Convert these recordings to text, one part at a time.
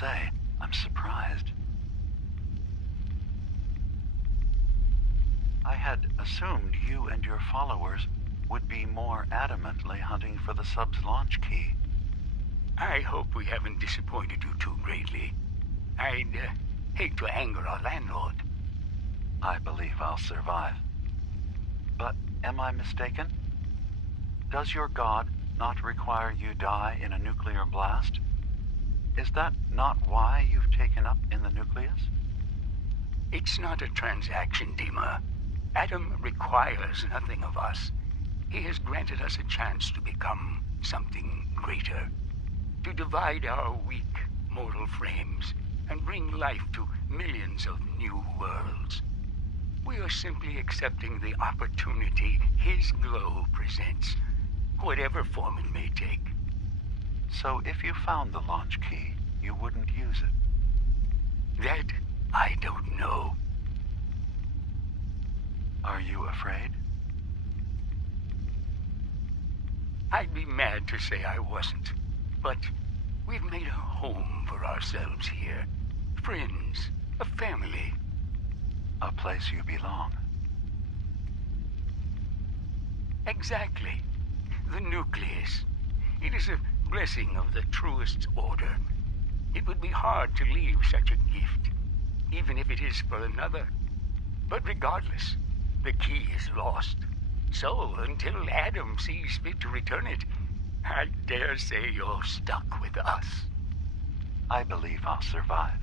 say, I'm surprised. I had assumed you and your followers would be more adamantly hunting for the sub's launch key. I hope we haven't disappointed you too greatly. I'd hate to anger our landlord. I believe I'll survive. But am I mistaken? Does your god not require you die in a nuclear blast? Is that not why you've taken up in the nucleus? It's not a transaction, Dima. Adam requires nothing of us. He has granted us a chance to become something greater. To divide our weak mortal frames and bring life to millions of new worlds. We are simply accepting the opportunity his glow presents, whatever form it may take. So if you found the launch key, you wouldn't use it? That I don't know. Are you afraid? I'd be mad to say I wasn't, but we've made a home for ourselves here. Friends, a family. A place you belong. Exactly. The nucleus. It is a blessing of the truest order. It would be hard to leave such a gift, even if it is for another. But regardless, the key is lost. So, until Adam sees fit to return it, I dare say you're stuck with us. I believe I'll survive.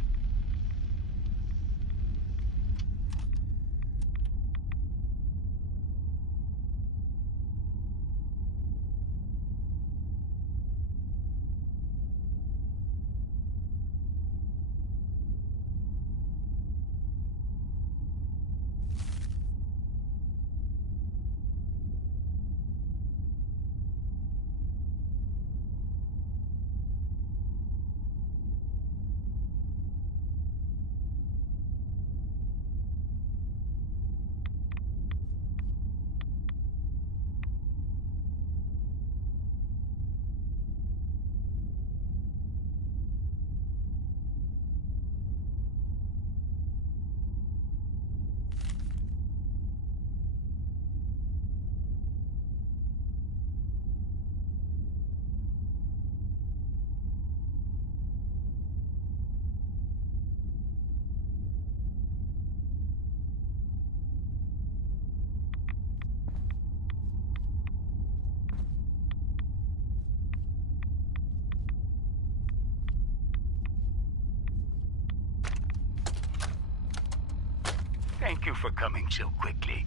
Thank you for coming so quickly.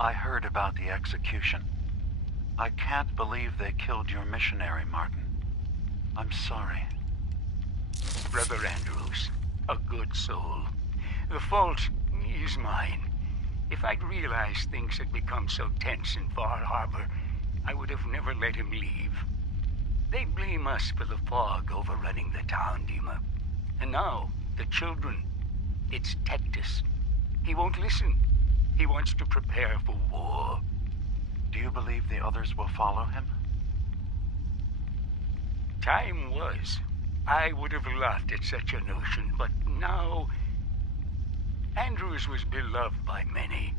I heard about the execution. I can't believe they killed your missionary, Martin. I'm sorry. Brother Andrews, a good soul. The fault is mine. If I'd realized things had become so tense in Far Harbor, I would have never let him leave. They blame us for the fog overrunning the town, Dima. And now, the children. It's Tectus. He won't listen. He wants to prepare for war. Do you believe the others will follow him? Time was. I would have laughed at such a notion, but now... Andrews was beloved by many.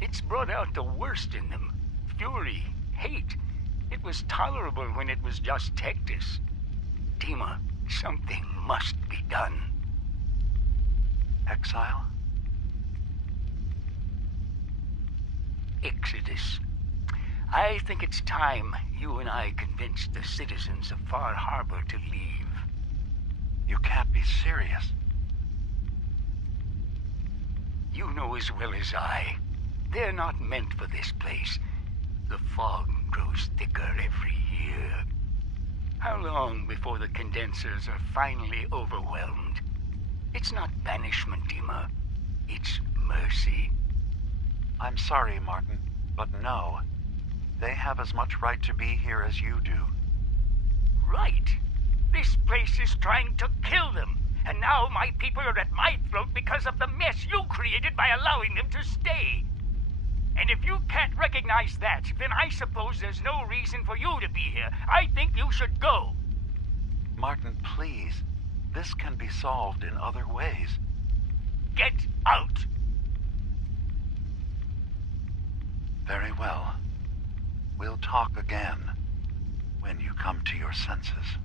It's brought out the worst in them. Fury, hate. It was tolerable when it was just Tectus. Dima, something must be done. Exile? Exodus. I think it's time you and I convinced the citizens of Far Harbor to leave. You can't be serious. You know as well as I. They're not meant for this place. The fog grows thicker every year. How long before the condensers are finally overwhelmed? It's not banishment, Dima. It's mercy. I'm sorry, Martin, but no. They have as much right to be here as you do. Right. This place is trying to kill them. And now my people are at my throat because of the mess you created by allowing them to stay. And if you can't recognize that, then I suppose there's no reason for you to be here. I think you should go. Martin, please. This can be solved in other ways. Get out! Very well. We'll talk again when you come to your senses.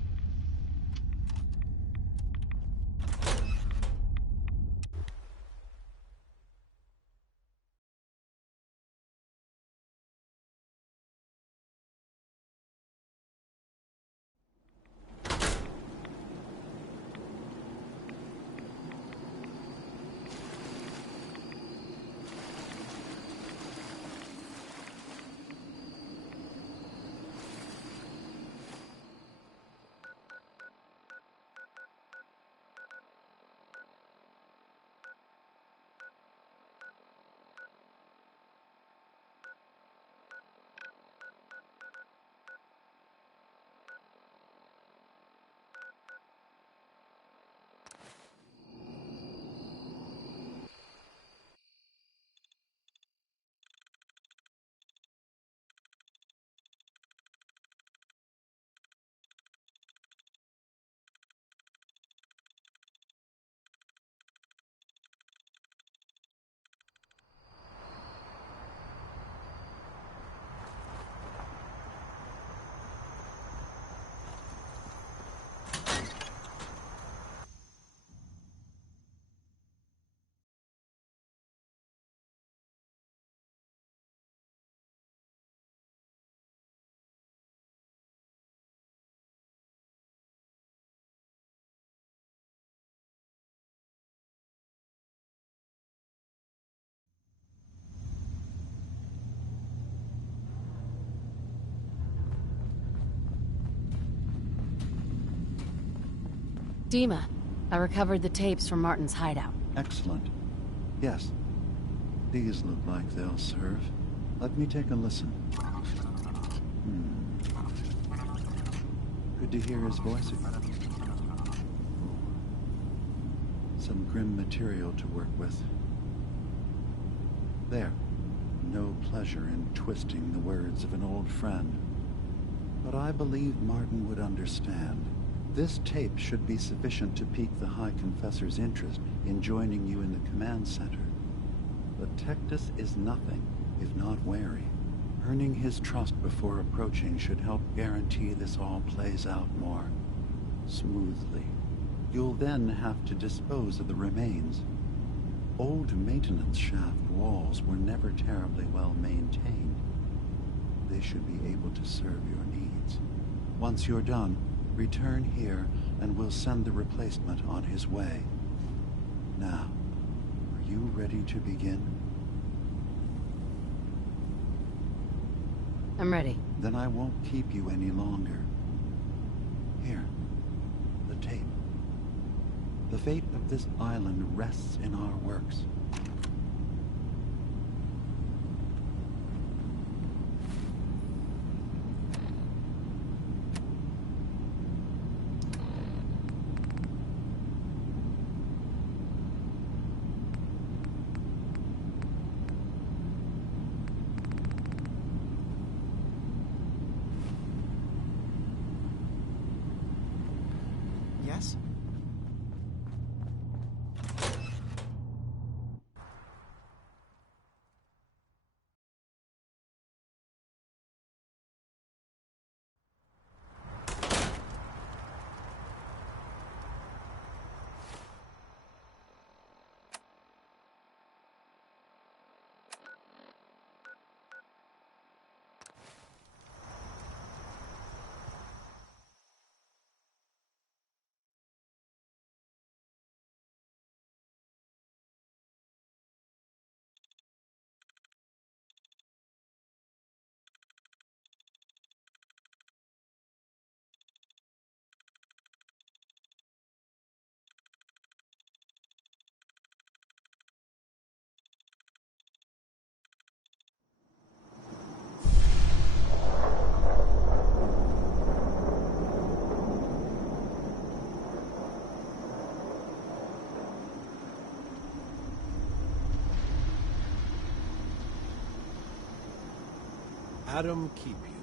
Dima, I recovered the tapes from Martin's hideout. Excellent. Yes. These look like they'll serve. Let me take a listen. Good to hear his voice again. Some grim material to work with. There. No pleasure in twisting the words of an old friend. But I believe Martin would understand. This tape should be sufficient to pique the High Confessor's interest in joining you in the command center. But Tectus is nothing if not wary. Earning his trust before approaching should help guarantee this all plays out more smoothly. You'll then have to dispose of the remains. Old maintenance shaft walls were never terribly well maintained. They should be able to serve your needs. Once you're done, return here and we'll send the replacement on his way. Now, are you ready to begin? I'm ready. Then I won't keep you any longer. Here, the tape. The fate of this island rests in our works. Yes? Adam keep you.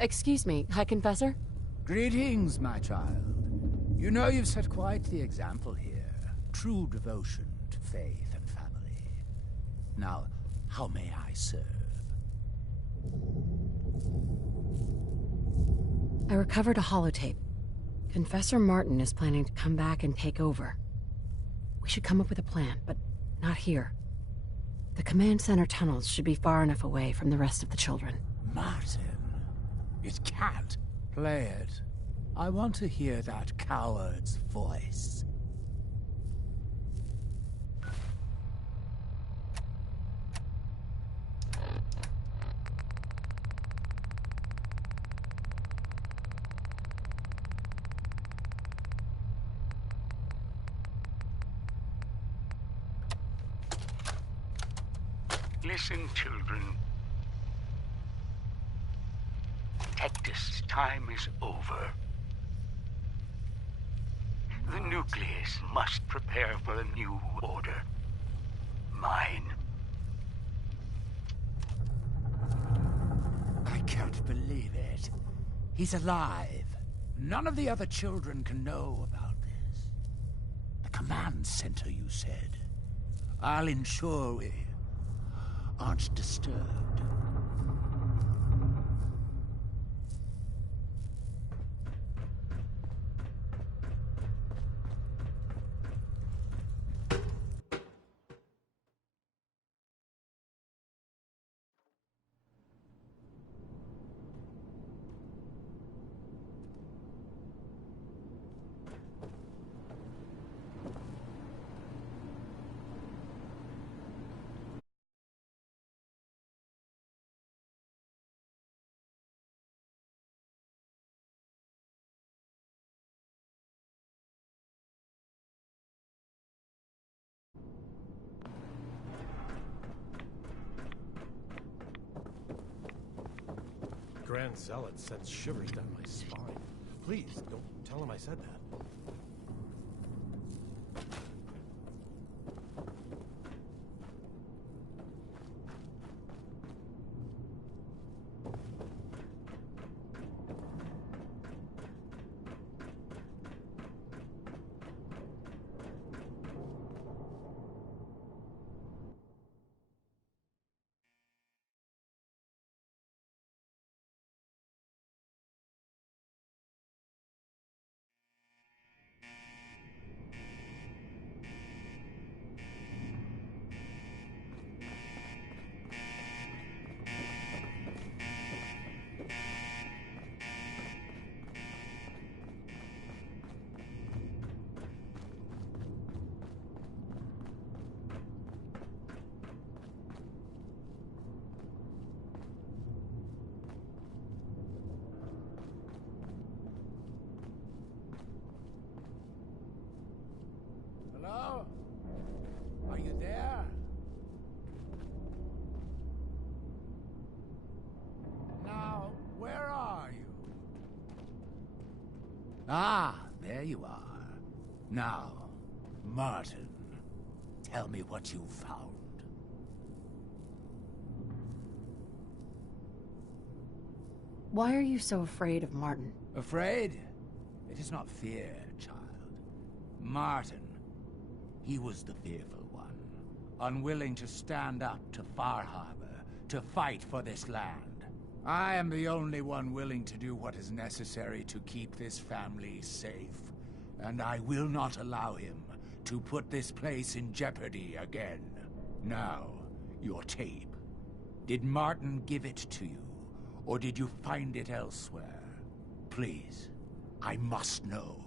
Excuse me, High Confessor? Greetings, my child. You know you've set quite the example here. True devotion to faith and family. Now, how may I serve? I recovered a holotape. Confessor Martin is planning to come back and take over. We should come up with a plan, but not here. The command center tunnels should be far enough away from the rest of the children. Martin, it can't. Play it. I want to hear that coward's voice. Listen, children. Tectus' time is over. The nucleus must prepare for a new order. Mine. I can't believe it. He's alive. None of the other children can know about this. The command center, you said. I'll ensure we aren't disturbed. Grand Zealot sends shivers down my spine. Please, don't tell him I said that. Hello? Are you there? Now, where are you? Ah, there you are. Now, Martin, tell me what you found. Why are you so afraid of Martin? Afraid? It is not fear, child. Martin, he was the fearful one, unwilling to stand up to Far Harbor, to fight for this land. I am the only one willing to do what is necessary to keep this family safe, and I will not allow him to put this place in jeopardy again. Now, your tape. Did Martin give it to you, or did you find it elsewhere? Please, I must know.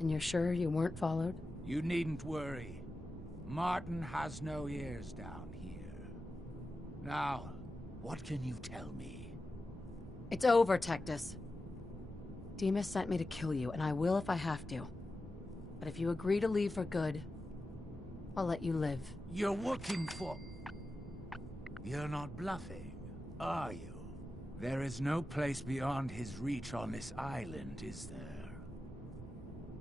And you're sure you weren't followed? You needn't worry. Martin has no ears down here. Now, what can you tell me? It's over, Tectus. Demas sent me to kill you, and I will if I have to. But if you agree to leave for good, I'll let you live. You're working for... You're not bluffing, are you? There is no place beyond his reach on this island, is there?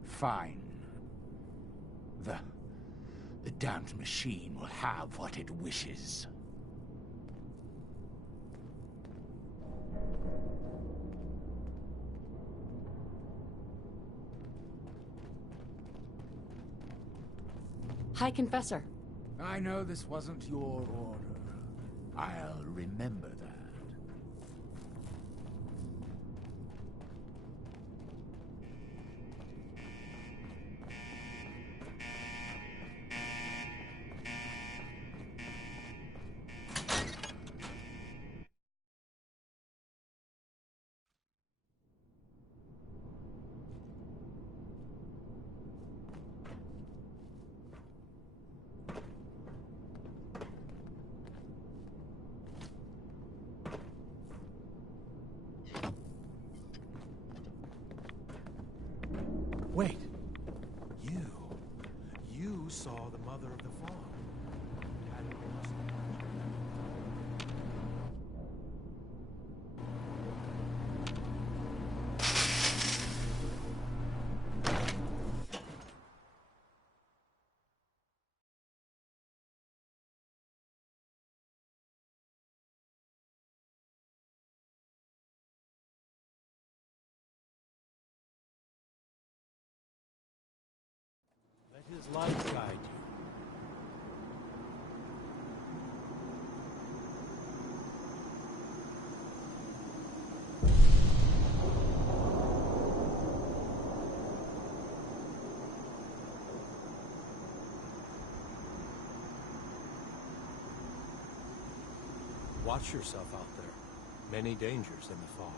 Fine. The damned machine will have what it wishes. Hi, Confessor. I know this wasn't your order. I'll remember that. Wait. You saw the Mother of the Fog. Let his light guide you. Watch yourself out there. Many dangers in the fog.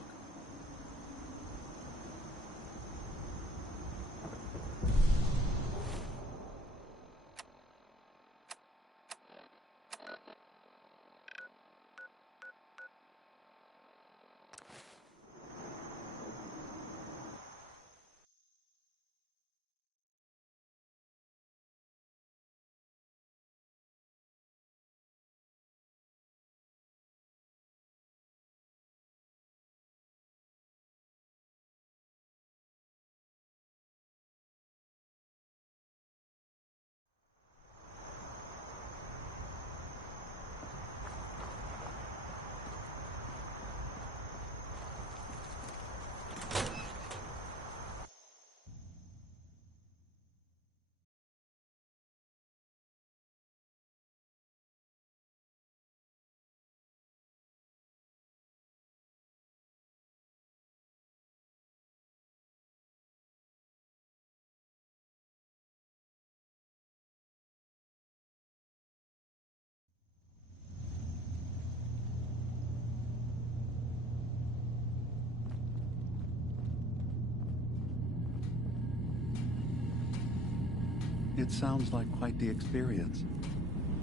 It sounds like quite the experience,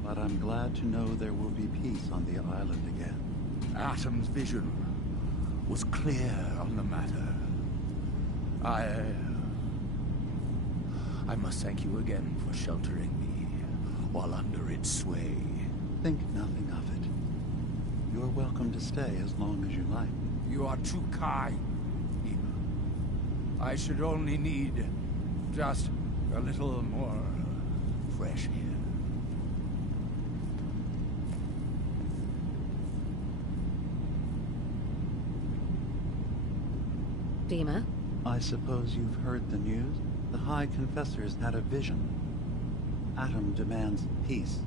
but I'm glad to know there will be peace on the island again. Atom's vision was clear on the matter. I must thank you again for sheltering me while under its sway. Think nothing of it. You're welcome to stay as long as you like. You are too kind, Eva. I should only need just a little more fresh air. Dima? I suppose you've heard the news? The High Confessor's had a vision. Atom demands peace.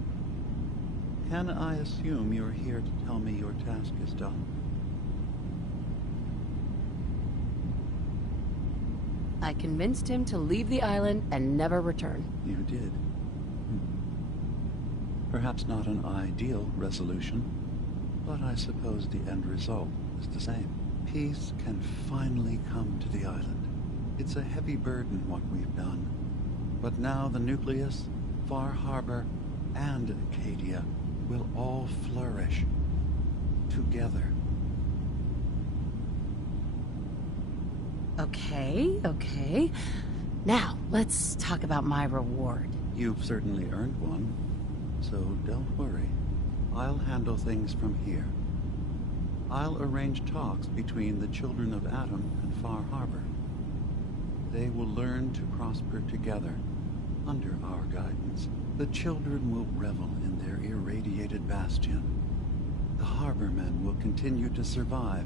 Can I assume you're here to tell me your task is done? I convinced him to leave the island and never return. You did. Perhaps not an ideal resolution, but I suppose the end result is the same. Peace can finally come to the island. It's a heavy burden what we've done. But now the Nucleus, Far Harbor, and Acadia will all flourish together. Okay. Now, let's talk about my reward. You've certainly earned one, so don't worry. I'll handle things from here. I'll arrange talks between the children of Atom and Far Harbor. They will learn to prosper together under our guidance. The children will revel in their irradiated bastion. The harbormen will continue to survive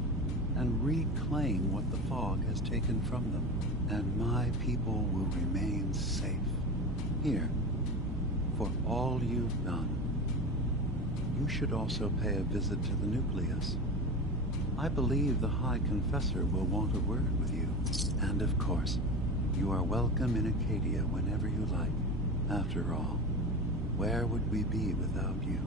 and reclaim what the fog has taken from them. And my people will remain safe. Here, for all you've done. You should also pay a visit to the nucleus. I believe the High Confessor will want a word with you. And of course, you are welcome in Acadia whenever you like. After all, where would we be without you?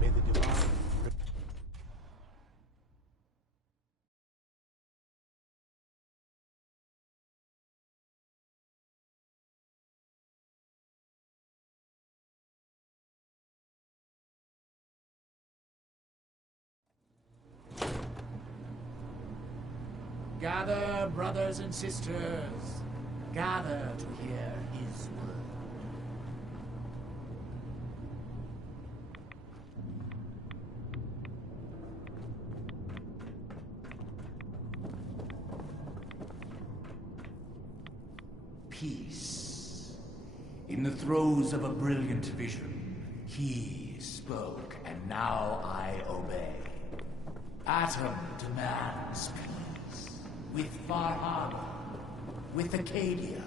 May the divine... Gather, brothers and sisters. Gather to hear his word. Peace. In the throes of a brilliant vision, he spoke, and now I obey. Atom demands peace. With Far Harbor, with Acadia,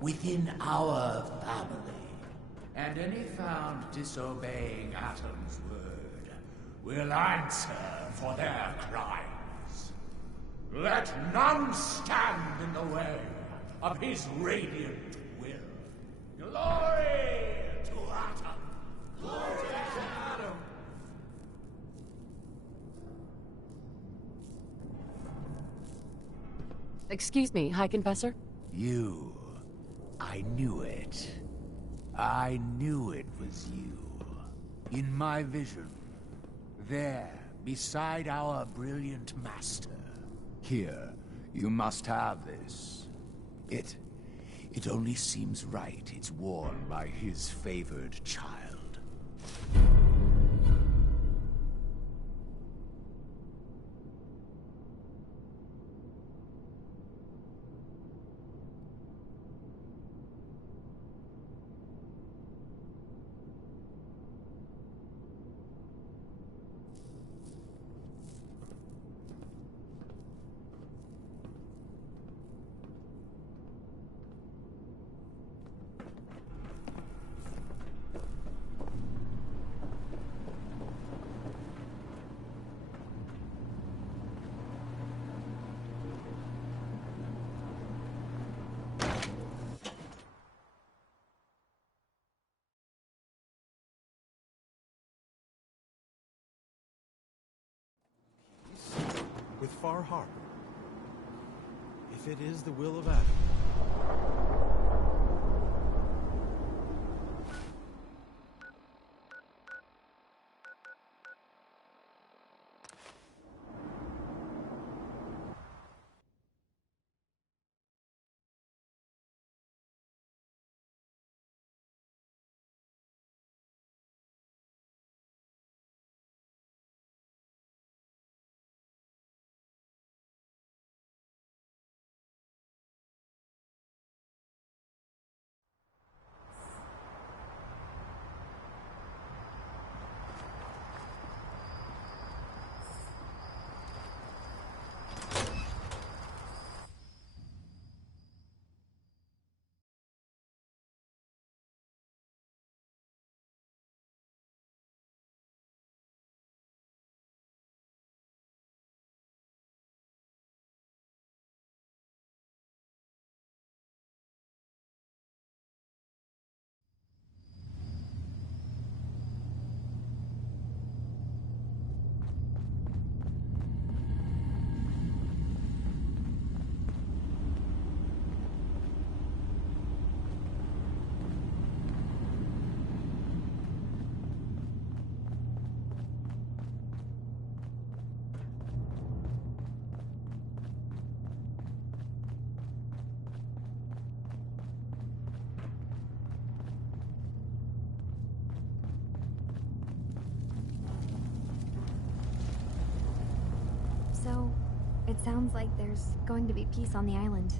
within our family. And any found disobeying Atom's word will answer for their crimes. Let none stand in the way of his radiant will. Glory to Atom! Glory to Atom! Excuse me, High Confessor? You. I knew it. I knew it was you. In my vision. There, beside our brilliant master. Here, you must have this. It only seems right it's worn by his favored child. with Far Harbor. If it is the will of Adam. So, it sounds like there's going to be peace on the island.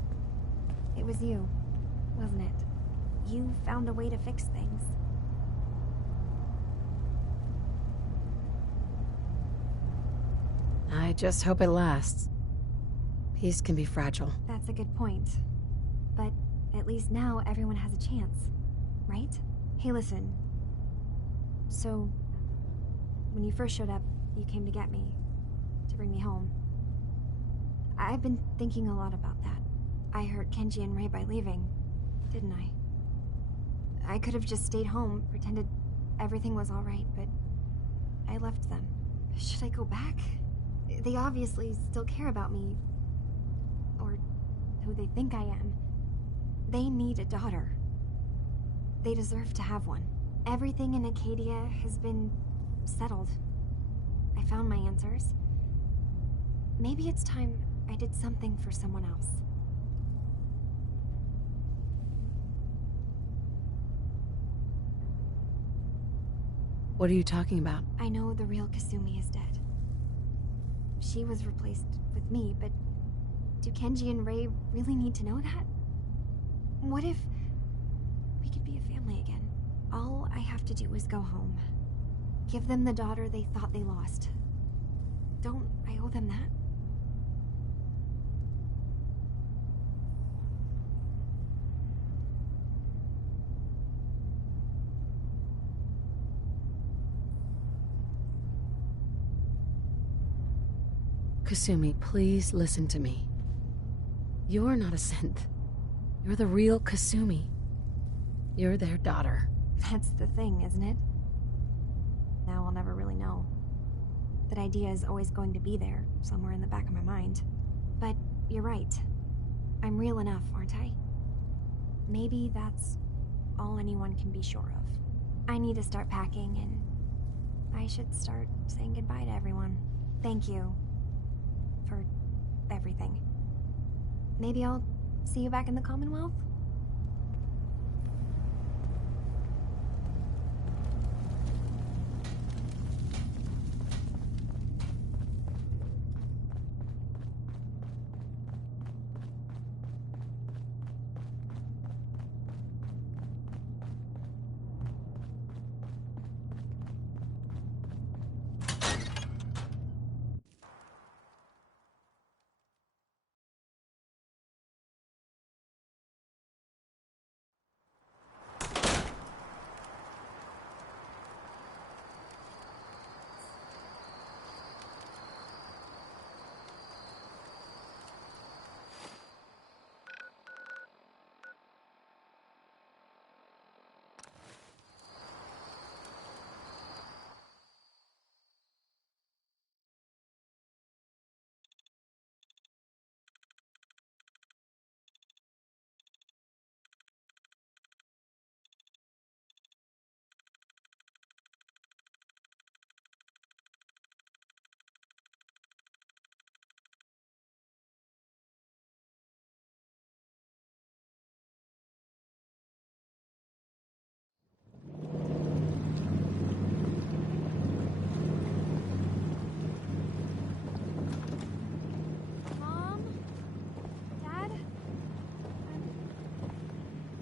It was you, wasn't it? You found a way to fix things. I just hope it lasts. Peace can be fragile. That's a good point. But at least now everyone has a chance, right? Hey, listen. So, when you first showed up, you came to get me, to bring me home. I've been thinking a lot about that. I hurt Kenji and Ray by leaving, didn't I? I could have just stayed home, pretended everything was alright, but I left them. Should I go back? They obviously still care about me. Or who they think I am. They need a daughter. They deserve to have one. Everything in Acadia has been settled. I found my answers. Maybe it's time I did something for someone else. What are you talking about? I know the real Kasumi is dead. She was replaced with me, but do Kenji and Ray really need to know that? What if we could be a family again? All I have to do is go home. Give them the daughter they thought they lost. Don't I owe them that? Kasumi, please listen to me. You're not a synth. You're the real Kasumi. You're their daughter. That's the thing, isn't it? Now I'll never really know. That idea is always going to be there, somewhere in the back of my mind. But you're right. I'm real enough, aren't I? Maybe that's all anyone can be sure of. I need to start packing, and I should start saying goodbye to everyone. Thank you for everything. Maybe I'll see you back in the Commonwealth?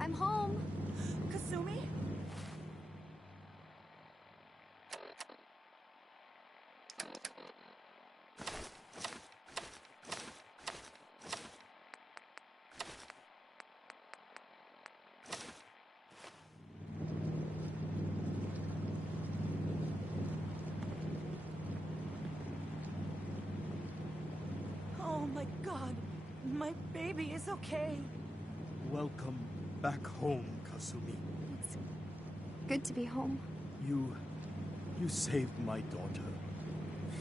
I'm home. Kasumi? Oh my God, my baby is okay. Welcome back home, Kasumi. It's good to be home. You saved my daughter.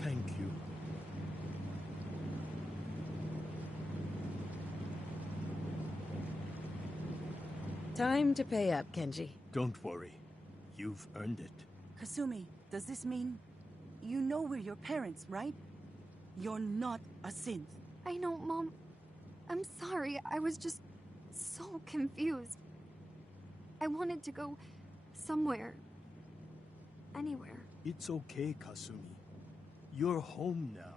Thank you. Time to pay up, Kenji. Don't worry. You've earned it. Kasumi, does this mean you know we're your parents, right? You're not a synth. I know, Mom. I'm sorry. I was just so confused. I wanted to go somewhere. Anywhere. It's okay, Kasumi. You're home now.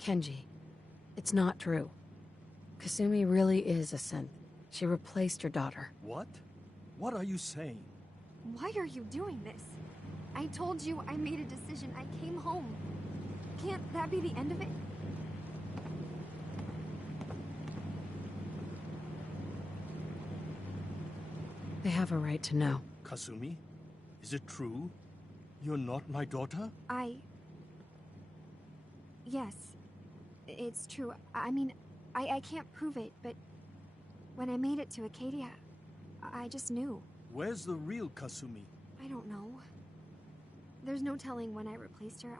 Kenji, it's not true. Kasumi really is a synth. She replaced your daughter. What? What are you saying? Why are you doing this? I told you I made a decision. I came home. Can't that be the end of it? They have a right to know. Kasumi? Is it true? You're not my daughter? Yes. It's true. I mean, I can't prove it, but when I made it to Acadia, I just knew. Where's the real Kasumi? I don't know. There's no telling when I replaced her.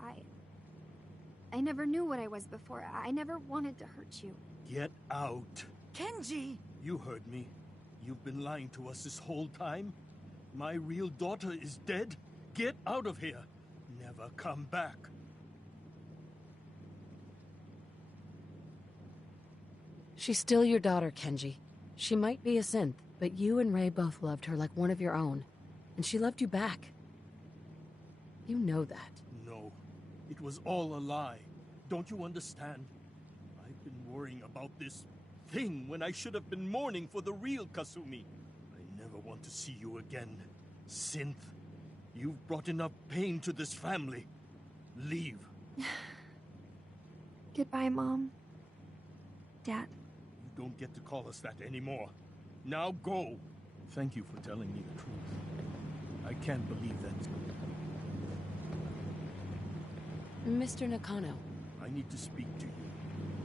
I never knew what I was before. I never wanted to hurt you. Get out. Kenji! You heard me. You've been lying to us this whole time. My real daughter is dead. Get out of here. Never come back. She's still your daughter, Kenji. She might be a synth, but you and Ray both loved her like one of your own. And she loved you back. You know that. No, it was all a lie. Don't you understand? I've been worrying about this thing when I should have been mourning for the real Kasumi. I never want to see you again, synth. You've brought enough pain to this family. Leave. Goodbye, Mom. Dad. You don't get to call us that anymore. Now go. Thank you for telling me the truth. I can't believe that. Mr. Nakano. I need to speak to you.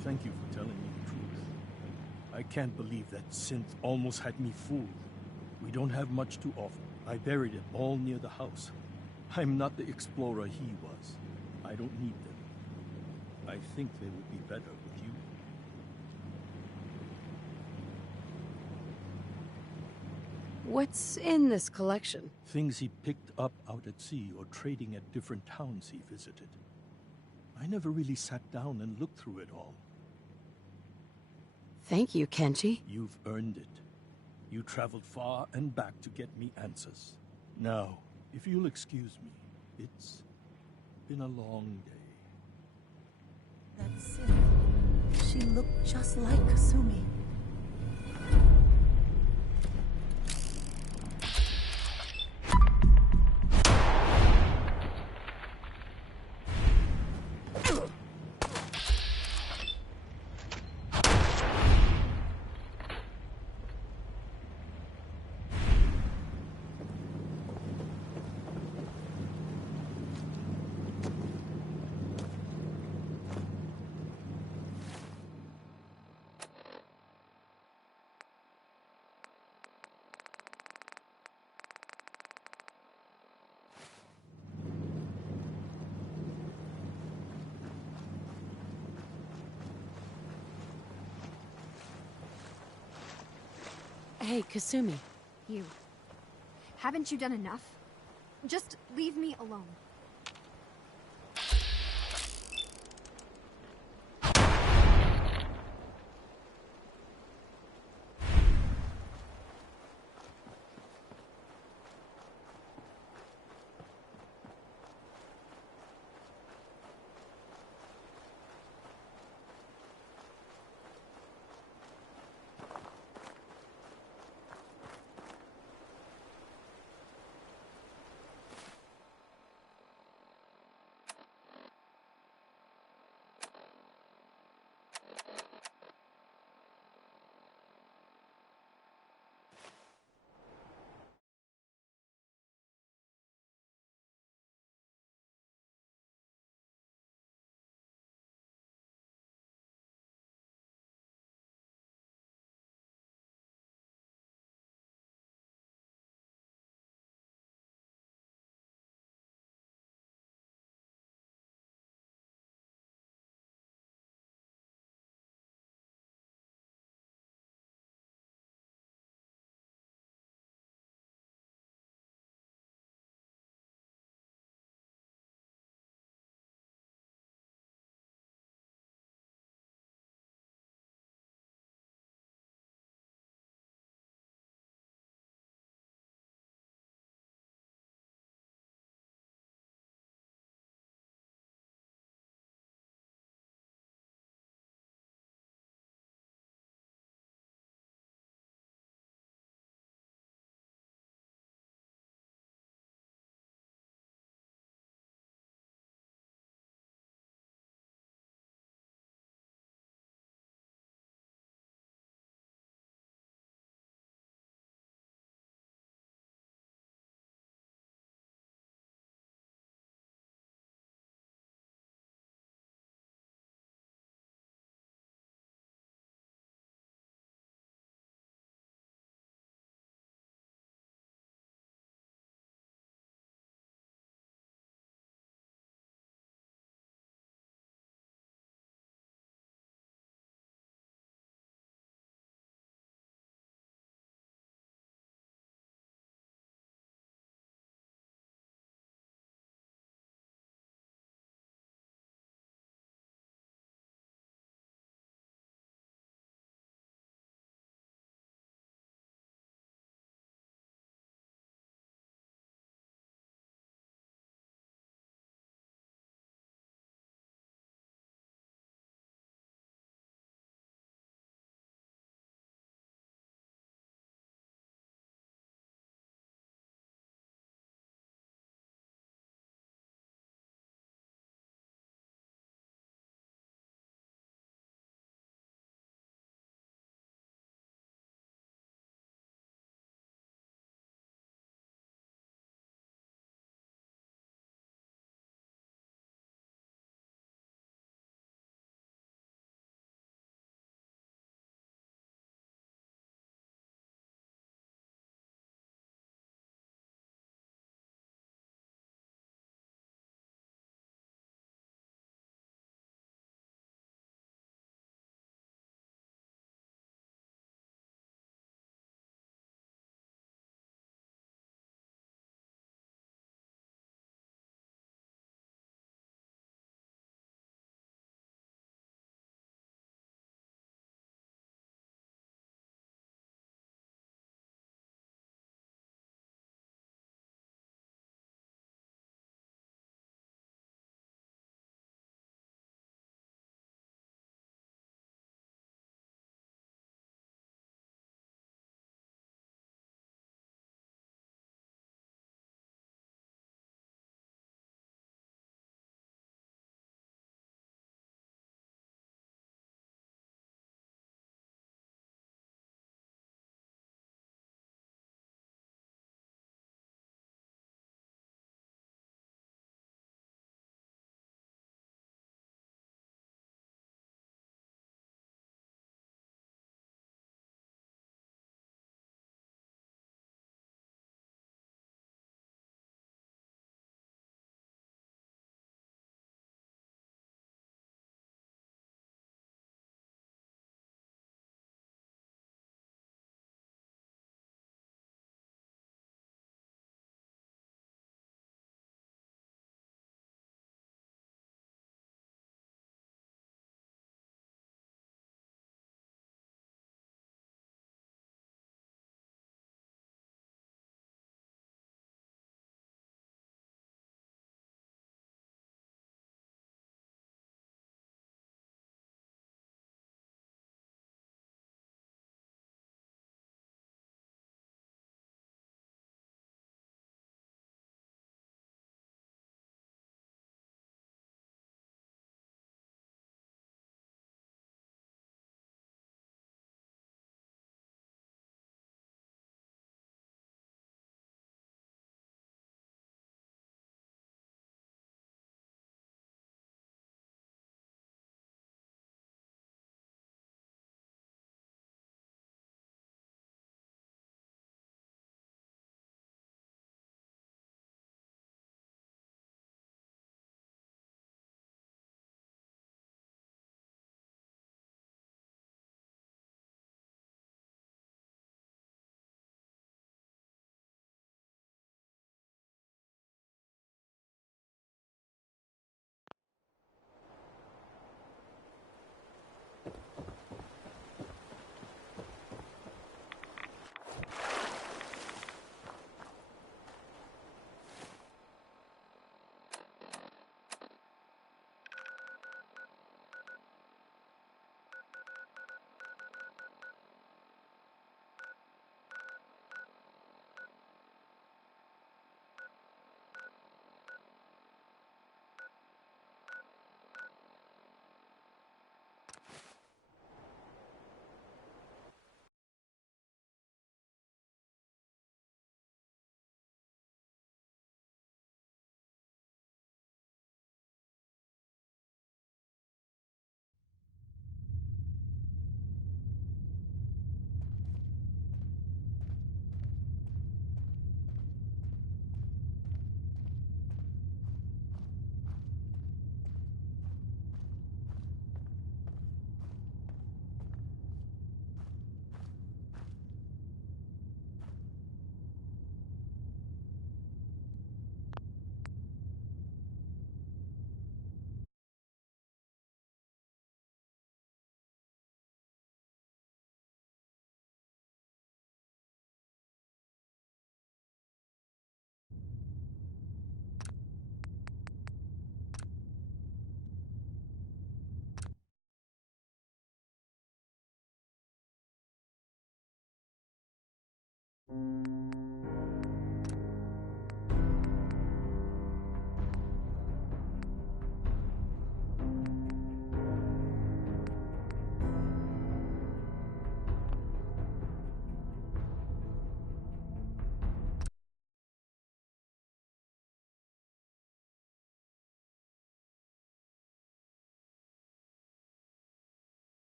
Thank you for telling me the truth. I can't believe that synth almost had me fooled. We don't have much to offer. I buried it all near the house. I'm not the explorer he was. I don't need them. I think they would be better with you. What's in this collection? Things he picked up out at sea or trading at different towns he visited. I never really sat down and looked through it all. Thank you, Kenji. You've earned it. You traveled far and back to get me answers. Now, if you'll excuse me, it's been a long day. That's it. She looked just like Kasumi. Hey, Kasumi. You. Haven't you done enough? Just leave me alone.